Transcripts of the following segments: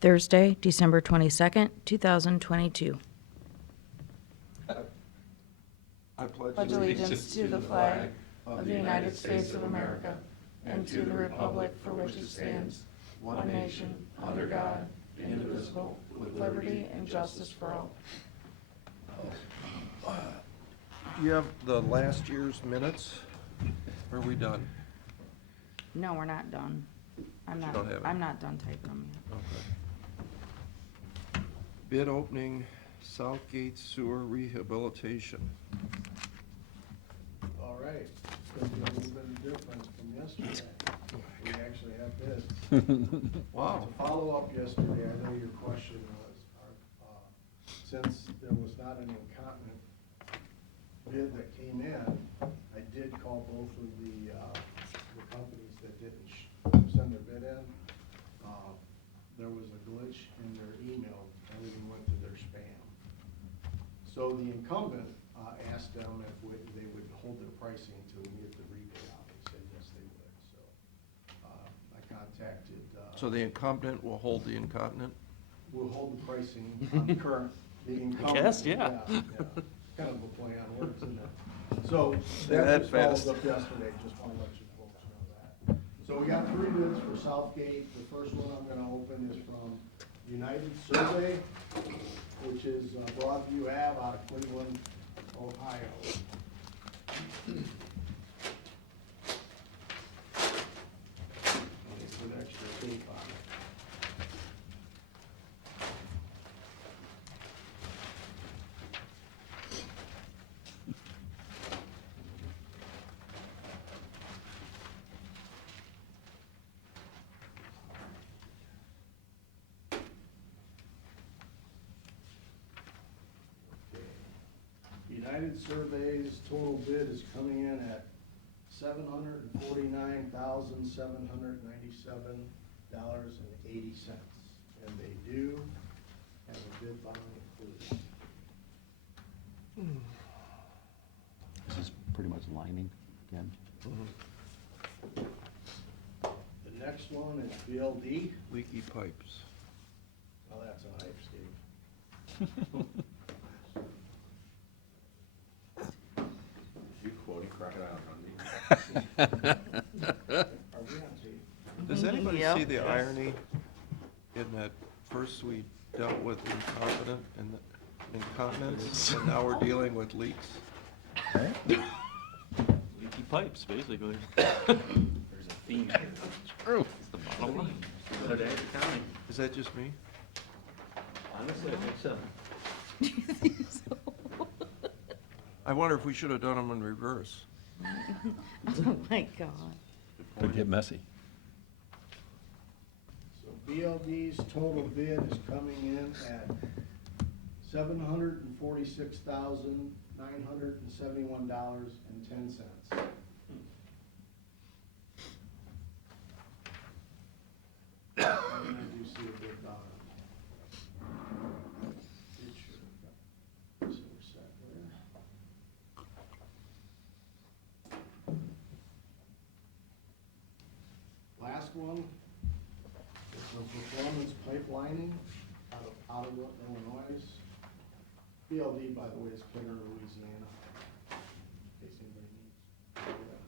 Thursday, December 22nd, 2022. I pledge Pledge allegiance to the flag of the United States of America and to the republic for which it stands, one nation, under God, indivisible, with liberty and justice for all. You have the last year's minutes? Are we done? No, we're not done. I'm don't have it? I'm not done typing them yet. Okay. Bid opening, Southgate Sewer Rehabilitation. All right, it's gonna be a little bit different from yesterday. We actually have bids. Wow. To follow up yesterday, I know your question was, since there was not an incontinent bid that came in, I did call both of the companies that didn't send their bid in. There was a glitch in their email, everything went to their spam. So the incumbent asked them if they would hold their pricing until we get the rebate out. They said yes, they would. So I contacted. So the incumbent will hold the incontinent? We'll hold the pricing on the current, the incumbent. guess, yeah. Kind of a play on words, isn't it? So That that was fast. followed up yesterday, just want to let you folks know that. So we got 3 bids for Southgate. The first one I'm gonna open is from United Survey, which is Broadview Ave out of Cleveland, Ohio. They put extra tape on it. United Survey's total bid is coming in at $749,797.80, and they do have a bid bond included. This is pretty much lining again. The next one is BLD. Leaky pipes. Well, that's a hype, Steve. You quoting Crocodile Dundee? Are we on tape? Does anybody Yep. see the irony in that first we dealt with incompetent and incontinence, and now we're dealing with leaks? Leaky pipes, basically. There's a theme here. True. It's the bottom line. Good at county. Is that just me? Honestly, I think so. I wonder if we should have done them in reverse. Oh my God. Could get messy. So BLD's total bid is coming in at $746,971.10. And I do see a bid bond. It should have got- so we're set there. Last one is the Performance Pipelining out of Ottawa, Illinois. BLD, by the way, is Kenner, Louisiana, in case anybody needs to know that.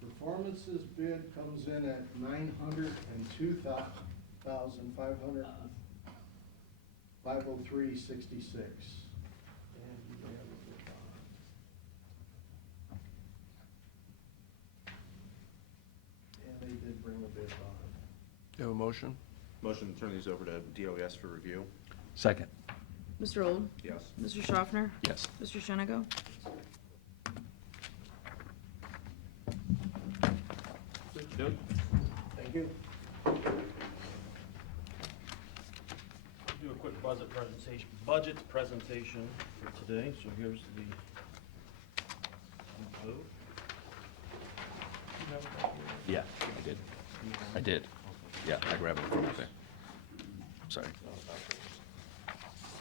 Performance's bid comes in at $902,503.66. And you may have a bid bond. And they did bring a bid bond. You have a motion? Motion to turn these over to DOS for review? Second. Mr. Old? Yes. Mr. Schaffner? Yes. Mr. Shenigo? Good. Thank you. Do a quick budget presentation for today. So here's the Yeah, I did. Yeah, I grabbed it from up there. Sorry.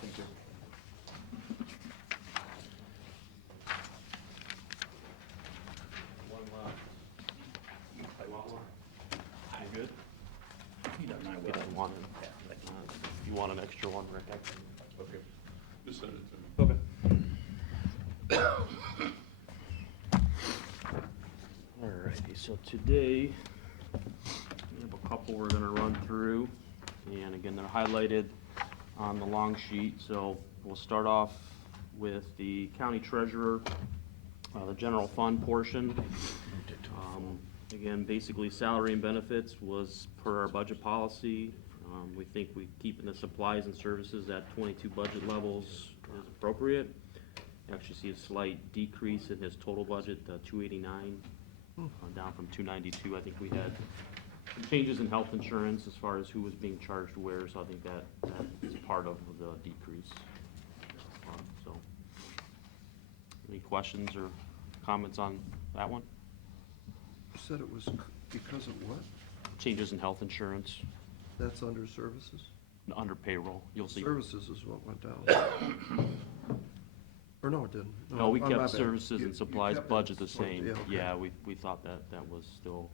Thank you. One left. I want one. You good? He doesn't want it. If you want an extra one, Rick, I can. Okay. Just send it to me. Okay. Alrighty, so today, we have a couple we're gonna run through, and again, they're highlighted on the long sheet, so we'll start off with the county treasurer, the general fund portion. Again, basically salary and benefits was per our budget policy. We think we keeping the supplies and services at 22 budget levels is appropriate. You actually see a slight decrease in his total budget, 289, down from 292. I think we had some changes in health insurance as far as who was being charged where, so I think that is part of the decrease. So, any questions or comments on that one? You said it was because of what? Changes in health insurance, That's under services? under payroll, you'll see. Services is what went down. Or no, it didn't. No, we my kept bad. services You- and you supplies kept it budget the supplies, same. okay. Yeah, we thought that was still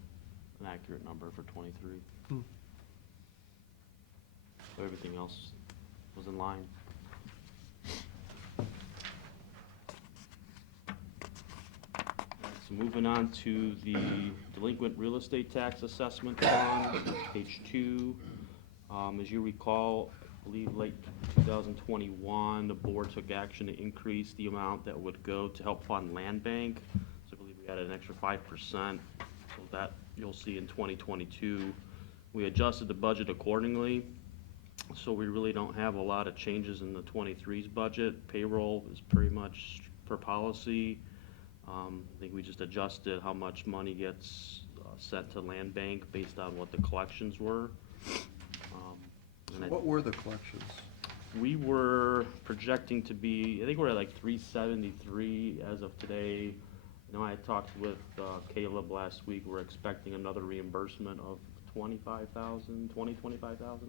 an accurate number for 23. Hmm. So everything else was in line. So moving on to the delinquent real estate tax assessment fund, page 2. As you recall, I believe late 2021, the board took action to increase the amount that would go to help fund land bank. So I believe we added an extra 5%. So that you'll see in 2022. We adjusted the budget accordingly. So we really don't have a lot of changes in the 23's budget. Payroll is pretty much per policy. I think we just adjusted how much money gets sent to land bank based on what the collections were. And I- What were the collections? we were projecting to be, I think we're at like 373 as of today. You know, I had talked with Caleb last week. We're expecting another reimbursement of 25,000,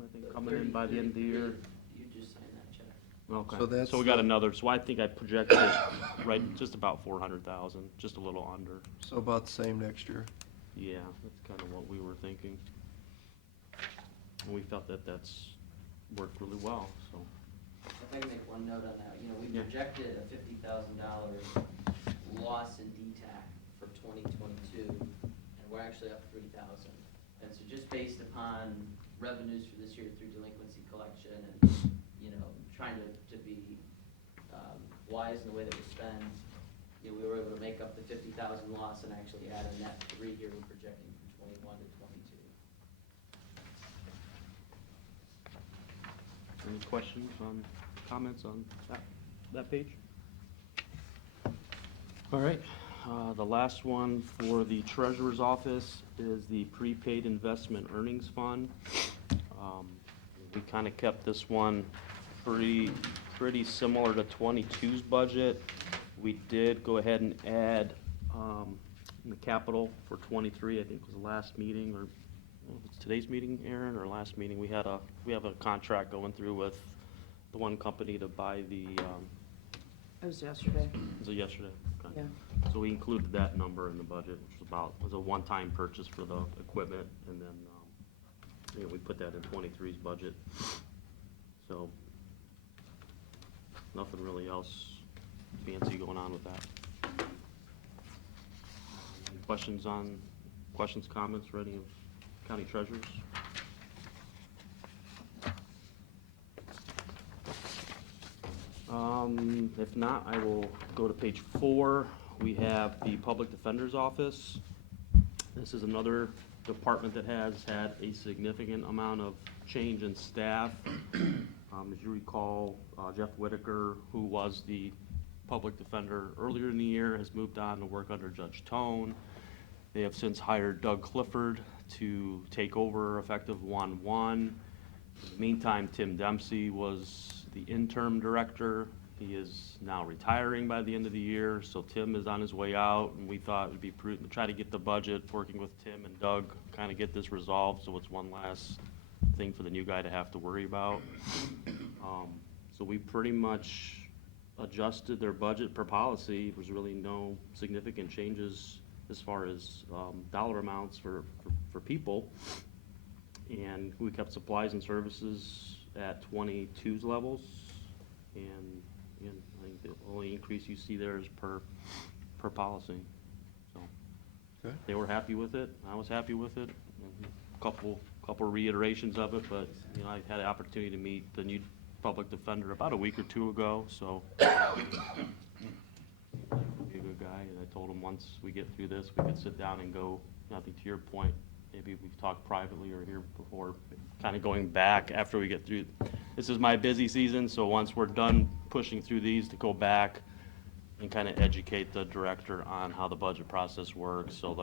I think, coming in by the end of the year. You just signed that check. Okay, So that's so we got the- another, so I think I projected it right, just about 400,000, just a little under. So about the same next year? Yeah, that's kind of what we were thinking. And we felt that that's worked really well, so. If I can make one note on that, you know, we Yeah. projected a $50,000 loss in DTAC for 2022, and we're actually up 3,000. And so just based upon revenues for this year through delinquency collection and, you know, trying to be wise in the way that we spend, you know, we were able to make up the 50,000 loss and actually add a net 3 here we're projecting from 21 to 22. Any questions on, comments on that page? All right, the last one for the treasurer's office is the prepaid investment earnings fund. We kind of kept this one pretty similar to 22's budget. We did go ahead and add in the capital for 23, I think was the last meeting, or well, it's today's meeting, Aaron, or last meeting, we have a contract going through with the one company to buy the, It was yesterday, was it yesterday? Okay. yeah. So we included that number in the budget, which was a one-time purchase for the equipment, and then, you know, we put that in 23's budget. So, nothing really else fancy going on with that. Any questions, comments for any of county treasurers? If not, I will go to page 4. We have the Public Defender's Office. This is another department that has had a significant amount of change in staff. As you recall, Jeff Whitaker, who was the public defender earlier in the year, has moved on to work under Judge Tone. They have since hired Doug Clifford to take over effective 1/1. In the meantime, Tim Dempsey was the interim director. He is now retiring by the end of the year, so Tim is on his way out, and we thought it'd be prudent to try to get the budget, working with Tim and Doug, kind of get this resolved, so it's one last thing for the new guy to have to worry about. So we pretty much adjusted their budget per policy. There was really no significant changes as far as dollar amounts for people. And we kept supplies and services at 22's levels. And again, I think the only increase you see there is per policy. So Okay. they were happy with it. I was happy with it. Couple reiterations of it, but, you know, I had the opportunity to meet the new public defender about a week or two ago, so. He's a good guy, and I told him once we get through this, we could sit down and go, I think to your point, maybe we've talked privately or here before, kind of going back after we get through. This is my busy season, so once we're done pushing through these, to go back and kind of educate the director on how the budget process works, so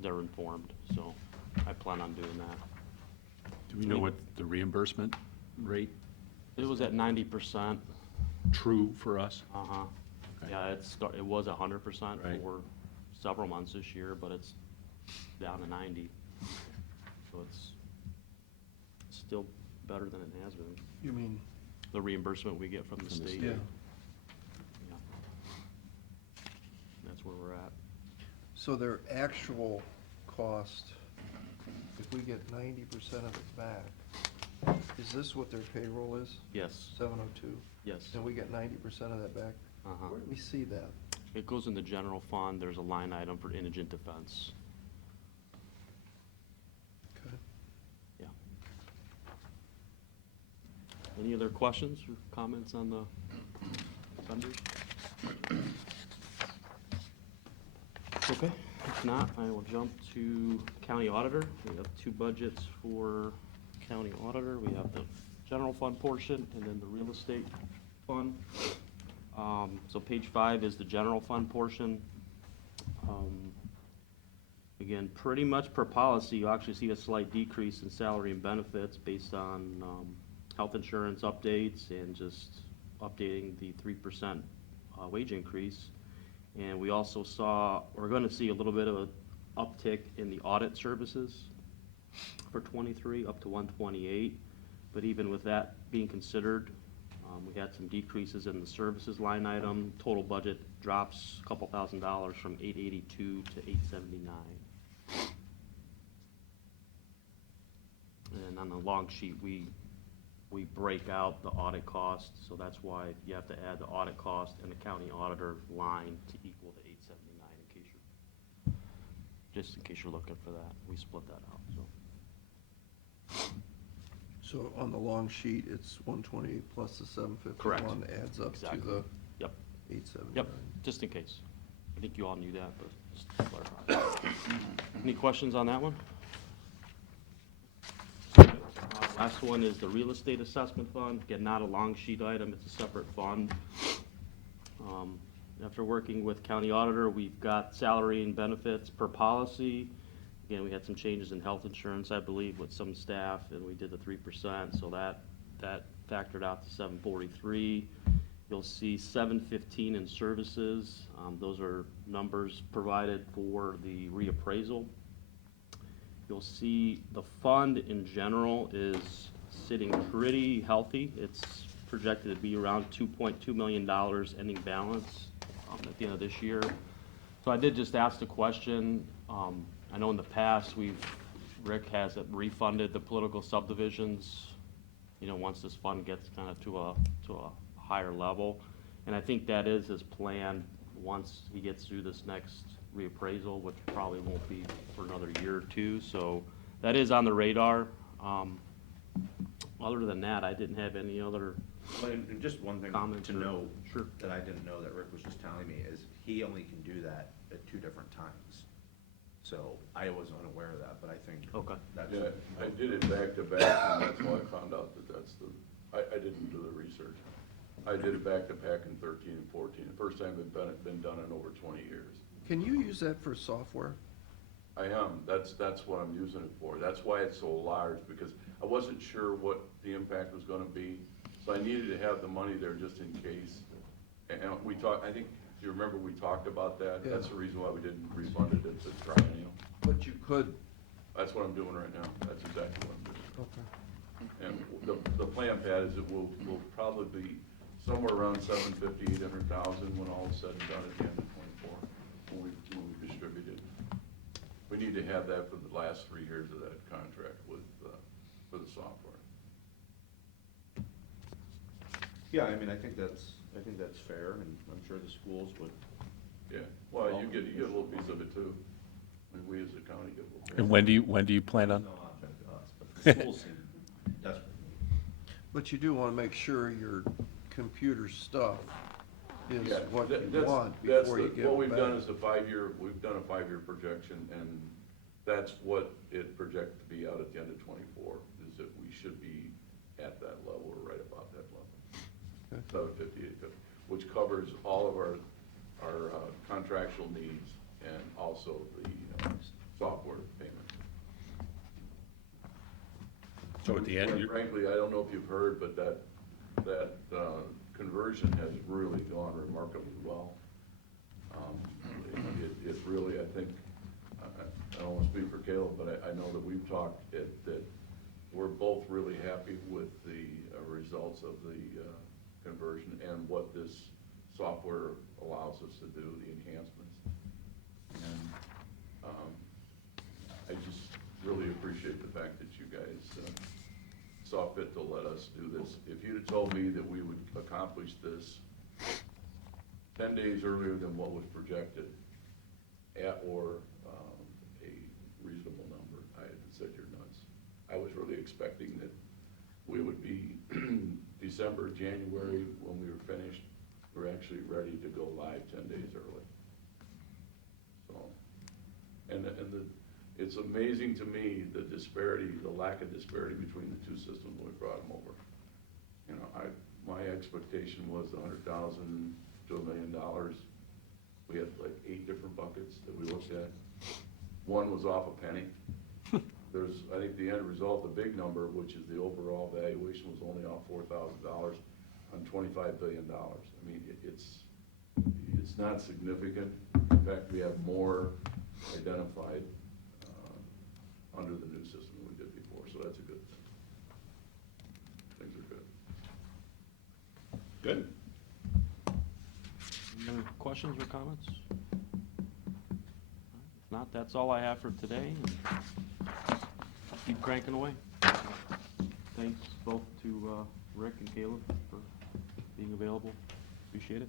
they're informed, so I plan on doing that. Do we know what the reimbursement rate, It was at 90%. true for us? Uh-huh. Okay. Yeah, it was 100% Right. for several months this year, but it's down to 90. So it's still better than it has been. You mean, The reimbursement we get from the From the state. yeah, Yeah. That's where we're at. so their actual cost, if we get 90% of it back, is this what their payroll is? Yes, 702? yes. And we get 90% of that back? Uh-huh. Where do we see that? It goes in the general fund. There's a line item for indigent defense. Okay. Yeah. Any other questions or comments on the funders? Okay, if not, I will jump to county auditor. We have two budgets for county auditor. We have the general fund portion and then the real estate fund. So page 5 is the general fund portion. Again, pretty much per policy, you actually see a slight decrease in salary and benefits based on health insurance updates and just updating the 3% wage increase. And we also we're going to see a little bit of an uptick in the audit services for 23, up to 128. But even with that being considered, we had some decreases in the services line item. Total budget drops a couple $1,000s from 882 to 879. And on the long sheet, we break out the audit cost, so that's why you have to add the audit cost and the county auditor line to equal the 879 just in case you're looking for that. We split that out, so. So on the long sheet, it's 128 plus the 751. Correct. Adds up to Exactly. the Yep, 879. yep, just in case. I think you all knew that, but just to clarify. Any questions on that one? Last one is the real estate assessment fund. Again, not a long sheet item, it's a separate fund. After working with county auditor, we've got salary and benefits per policy. Again, we had some changes in health insurance, I believe, with some staff, and we did the 3%, so that factored out to 743. You'll see 715 in services. Those are numbers provided for the reappraisal. You'll see the fund in general is sitting pretty healthy. It's projected to be around $2.2 million ending balance at the end of this year. So I did just ask the question. I know in the past, Rick has refunded the political subdivisions, once this fund gets kind of to a higher level. And I think that is his plan once he gets through this next reappraisal, which probably won't be for another year or two. So that is on the radar. Other than that, I didn't have any other Well, and just one thing comments. to know Sure. that I didn't know that Rick was just telling me is he only can do that at 2 different times. So I was unaware of that, but I think Okay. that's. Yeah, I did it back to back, and that's how I found out that that's I didn't do the research. I did it back to back in 13 and 14, the first time it's been done in over 20 years. Can you use that for software? I am, that's what I'm using it for. That's why it's so large, because I wasn't sure what the impact was gonna be. So I needed to have the money there just in case. And we talked, I think, do you remember we talked about that? Yeah. That's the reason why we didn't refund it, it's a triennial. But you could, That's what I'm doing right now, that's exactly what I'm doing. okay. And the plan, Pat, is it will probably be somewhere around 750, 800,000 when all is said and done at the end of '24, when we distribute it. We need to have that for the last 3 years of that contract with, for the software. Yeah, I mean, I think that's fair, and I'm sure the schools would. Yeah, well, you get a little piece of it too. I mean, we as a county get a little. And when do you plan on? No object to us, but the schools seem desperate. But you do want to make sure your computer stuff is Yeah, what you that's- want that's before you the- give What it we've done back. is we've done a 5-year projection, and that's what it projects to be out at the end of '24, is that we should be at that level, or right about that level. Okay. 750, 850, which covers all of our contractual needs and also the software payment. So at the end, Quite you're, frankly, I don't know if you've heard, but that conversion has really gone remarkably well. It really, I think, I don't want to speak for Caleb, but I know that we've talked, that we're both really happy with the results of the conversion and what this software allows us to do, the enhancements. And I just really appreciate the fact that you guys saw fit to let us do this. If you'd have told me that we would accomplish this 10 days earlier than what was projected, or a reasonable number, I had said you're nuts. I was really expecting that we would be December, January, when we were finished, we're actually ready to go live 10 days early. So, it's amazing to me, the disparity, the lack of disparity between the two systems when we brought them over. You know, my expectation was $100,000 to $1 million. We had like 8 different buckets that we looked at. One was off a penny. I think the end result, the big number, which is the overall valuation, was only off $4,000 on $25 billion. I mean, it's not significant. In fact, we have more identified under the new system than we did before, so that's a good thing. Things are good. Good. Any other questions or comments? If not, that's all I have for today. Keep cranking away. Thanks both to Rick and Caleb for being available. Appreciate it.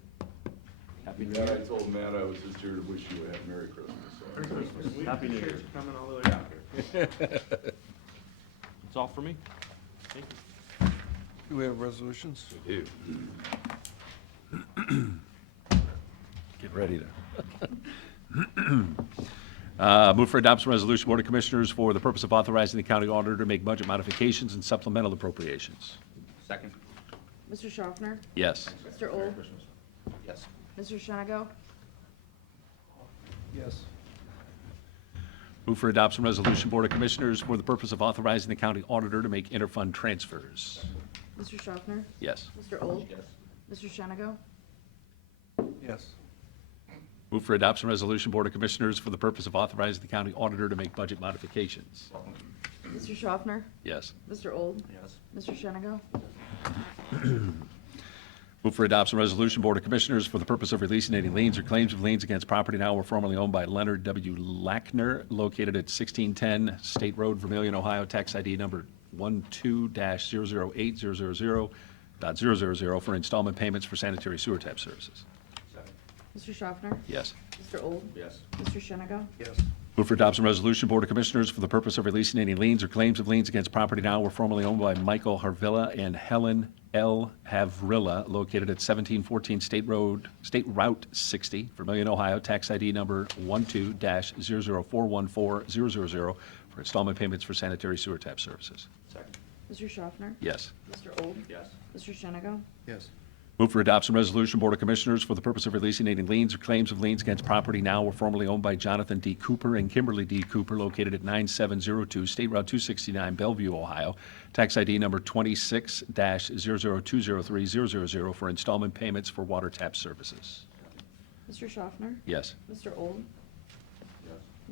Happy New Yeah, I Year. told Matt I was just here to wish you a Merry Christmas. So. Happy New Year. Coming all the way out here. That's all for me. Thank you. Do we have resolutions? get ready to. Move for adoption resolution, Board of Commissioners, for the purpose of authorizing the county auditor to make budget modifications and supplemental appropriations. Second? Mr. Schaffner? Yes. Mr. Old? Yes. Mr. Shanago? Yes. Move for adoption resolution, Board of Commissioners, for the purpose of authorizing the county auditor to make interfund transfers. Mr. Schaffner? Yes. Mr. Old? Yes. Mr. Shanago? Yes. Move for adoption resolution, Board of Commissioners, for the purpose of authorizing the county auditor to make budget modifications. Mr. Schaffner? Yes. Mr. Old? Yes. Mr. Shanago? Move for adoption resolution, Board of Commissioners, for the purpose of releasing any liens or claims of liens against property now or formerly owned by Leonard W. Lackner, located at 1610 State Road, Vermillion, Ohio, tax ID number 12-008000.000 for installment payments for sanitary sewer tap services. Second? Mr. Schaffner? Yes. Mr. Old? Yes. Mr. Shanago? Yes. Move for adoption resolution, Board of Commissioners, for the purpose of releasing any liens or claims of liens against property now or formerly owned by Michael Harvilla and Helen L. Havrilla, located at 1714 State Route 60, Vermillion, Ohio, tax ID number 12-00414-000 for installment payments for sanitary sewer tap services. Second? Mr. Schaffner? Yes. Mr. Old? Yes. Mr. Shanago? Yes. Move for adoption resolution, Board of Commissioners, for the purpose of releasing any liens or claims of liens against property now or formerly owned by Jonathan D. Cooper and Kimberly D. Cooper, located at 9702 State Route 269, Bellevue, Ohio, tax ID number 26-00203-000 for installment payments for water tap services. Mr. Schaffner? Yes. Mr. Old?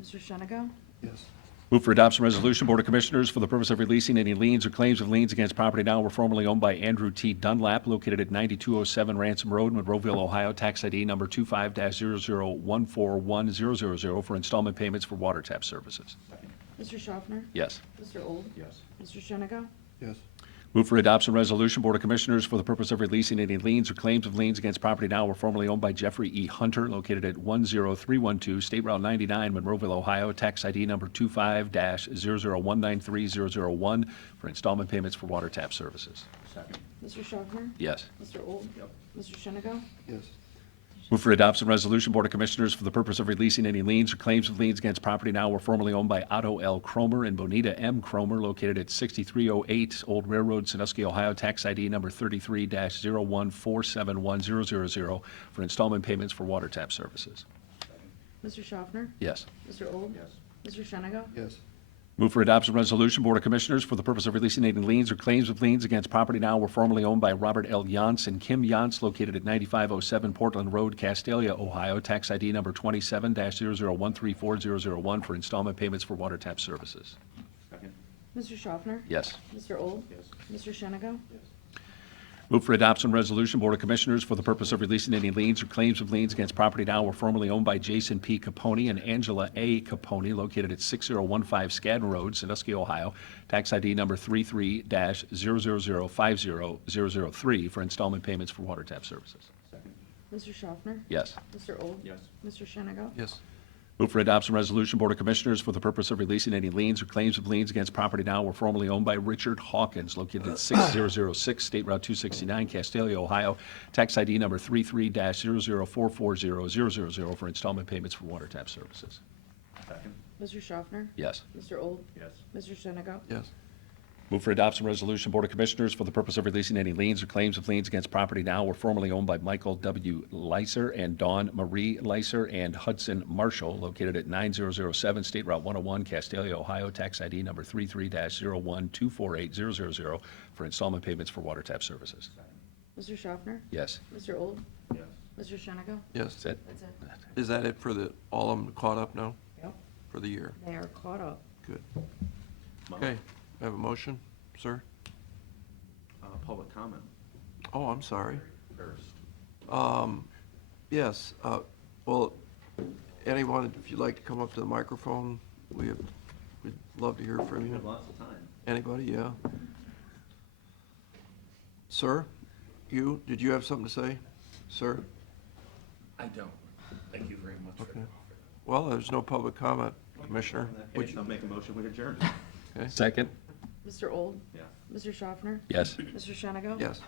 Mr. Shenigo? Yes. Move for adoption resolution, Board of Commissioners, for the purpose of releasing any liens or claims of liens against property now or formerly owned by Andrew T. Dunlap, located at 9207 Ransom Road, Monroeville, Ohio, tax ID number 25-00141-000 for installment payments for water tap services. Mr. Schaffner? Yes. Mr. Old? Yes. Mr. Shenigo? Yes. Move for adoption resolution, Board of Commissioners, for the purpose of releasing any liens or claims of liens against property now or formerly owned by Jeffrey E. Hunter, located at 10312 State Route 99, Monroeville, Ohio, tax ID number 25-00193-001 for installment payments for water tap services. Second. Mr. Schaffner? Yes. Mr. Old? Yep. Mr. Shenigo? Yes. Move for adoption resolution, Board of Commissioners, for the purpose of releasing any liens or claims of liens against property now or formerly owned by Otto L. Cromer and Bonita M. Cromer, located at 6308 Old Railroad, Sandusky, Ohio, tax ID number 33-01471-000 for installment payments for water tap services. Mr. Schaffner? Yes. Mr. Old? Yes. Mr. Shenigo? Yes. Move for adoption resolution, Board of Commissioners, for the purpose of releasing any liens or claims of liens against property now or formerly owned by Robert L. Yance and Kim Yance, located at 9507 Portland Road, Castalia, Ohio, tax ID number 27-00134-001 for installment payments for water tap services. Second. Mr. Schaffner? Yes. Mr. Old? Yes. Mr. Shenigo? Move for adoption resolution, Board of Commissioners, for the purpose of releasing any liens or claims of liens against property now or formerly owned by Jason P. Capone and Angela A. Capone, located at 6015 Skadden Road, Sandusky, Ohio, tax ID number 33-00050-003 for installment payments for water tap services. Second. Mr. Schaffner? Yes. Mr. Old? Yes. Mr. Shenigo? Yes. Move for adoption resolution, Board of Commissioners, for the purpose of releasing any liens or claims of liens against property now or formerly owned by Richard Hawkins, located at 6006 State Route 269, Castalia, Ohio, tax ID number 33-00440-000 for installment payments for water tap services. Second. Mr. Schaffner? Yes. Mr. Old? Yes. Mr. Shenigo? Yes. Move for adoption resolution, Board of Commissioners, for the purpose of releasing any liens or claims of liens against property now or formerly owned by Michael W. Leiser and Dawn Marie Leiser and Hudson Marshall, located at 9007 State Route 101, Castalia, Ohio, tax ID number 33-01248-000 for installment payments for water tap services. Mr. Schaffner? Yes. Mr. Old? Yes. Mr. Shenigo? Yes. That's it? That's it. Is that it for all of them caught up now Yep. for the year? They are caught up. Good. Okay, I have a motion, sir? Public comment Oh, I'm sorry. first. Yes, well, anyone, if you'd like to come up to the microphone, we'd love to hear from We you. have lots of time. Anybody, yeah? Sir, did you have something to say, sir? I don't. Thank you very much for Okay. the offer. Well, there's no public comment, Commissioner. In that Would case, you- I'll make a motion with adjourn. Okay. Second? Mr. Old? Yes. Mr. Schaffner? Yes. Mr. Shenigo? Yes.